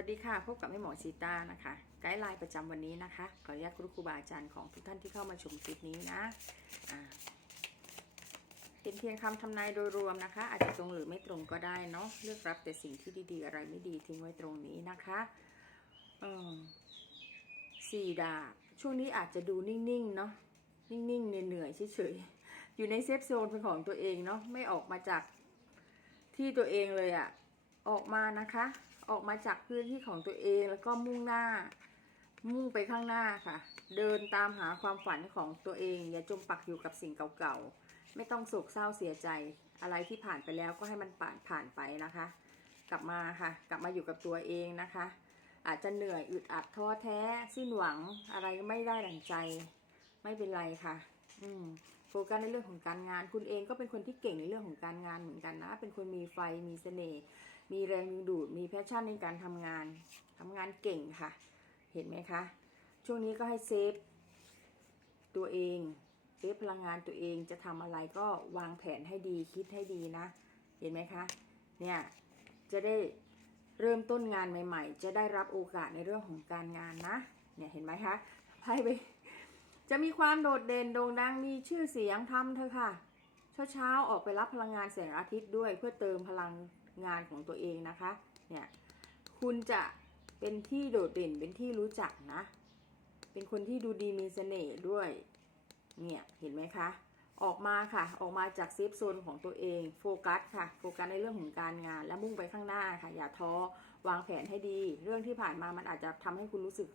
วัสดีค่ะ พบกับแม่หมอชีตานะคะ ไกด์ไลน์ประจำวันนี้นะคะ ขออนุญาตคุณครูบาอาจารย์ของทุกท่านที่เข้ามาชมคลิปนี้นะเป็นเพียงคำทำนายโดยรวมนะคะ อาจจะตรงหรือไม่ตรงก็ได้เนาะเลือกรับแต่สิ่งที่ดี ๆ อะไรไม่ดีทิ้งไว้ตรงนี้นะคะสี่ดาบช่วงนี้อาจจะดูนิ่งๆเนาะนิ่งๆเหนื่อยๆเฉยๆอยู่ในเซฟโซนเป็นของตัวเองเนาะไม่ออกมาจากที่ตัวเองเลยอะออกมานะคะ ออกมาจากพื้นที่ของตัวเองแล้วก็มุ่งหน้า มุ่งไปข้างหน้าค่ะ เดินตามหาความฝันของตัวเอง อย่าจมปักอยู่กับสิ่งเก่าๆ ไม่ต้องโศกเศร้าเสียใจ อะไรที่ผ่านไปแล้วก็ให้มันผ่านผ่านไปนะคะ กลับมาค่ะ กลับมาอยู่กับตัวเองนะคะ อาจจะเหนื่อยอึดอัดท้อแท้ สิ้นหวังอะไรไม่ได้ดั่งใจ ไม่เป็นไรค่ะ อืม โฟกัสในเรื่องของการงาน คุณเองก็เป็นคนที่เก่งในเรื่องของการงานเหมือนกันนะ เป็นคนมีไฟ มีเสน่ห์ มีแรงดึงดูด มีแพชชั่นในการทำงานทำงานเก่งค่ะ เห็นไหมคะ ช่วงนี้ก็ให้เซฟตัวเอง เซฟพลังงานตัวเองจะทำอะไรก็วางแผนให้ดี คิดให้ดีนะ เห็นไหมคะ เนี่ย จะได้เริ่มต้นงานใหม่ ๆ จะได้รับโอกาสในเรื่องของการงานนะ เนี่ยเห็นไหมคะไพ่ไป จะมีความโดดเด่นโด่งดังมีชื่อเสียงทำเธอะค่ะ เช้าๆออกไปรับพลังงานแสงอาทิตย์ด้วยเพื่อเติมพลังงานของตัวเองนะคะ เนี่ย คุณจะเป็นที่โดดเด่นเป็นที่รู้จักนะ เป็นคนที่ดูดีมีเสน่ห์ด้วย เนี่ย เห็นไหมคะ ออกมาค่ะ ออกมาจากเซฟโซนของตัวเอง โฟกัสค่ะ โฟกัสในเรื่องของการงาน และมุ่งไปข้างหน้าค่ะ อย่าท้อ วางแผนให้ดี เรื่องที่ผ่านมามันอาจจะทำให้คุณรู้สึก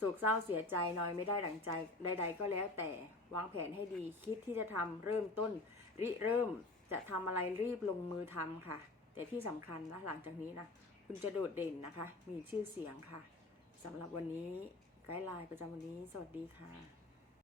สุขเศร้าเสียใจนอยไม่ได้ดังใจใด ๆ ก็แล้วแต่วางแผนให้ดีคิดที่จะทำเริ่มต้น ริเริ่มจะทำอะไรรีบลงมือทำค่ะ แต่ที่สำคัญนะหลังจากนี้นะคุณจะโดดเด่นนะคะ มีชื่อเสียงค่ะสำหรับวันนี้ไกด์ไลน์ประจำวันนี้ สวัสดีค่ะ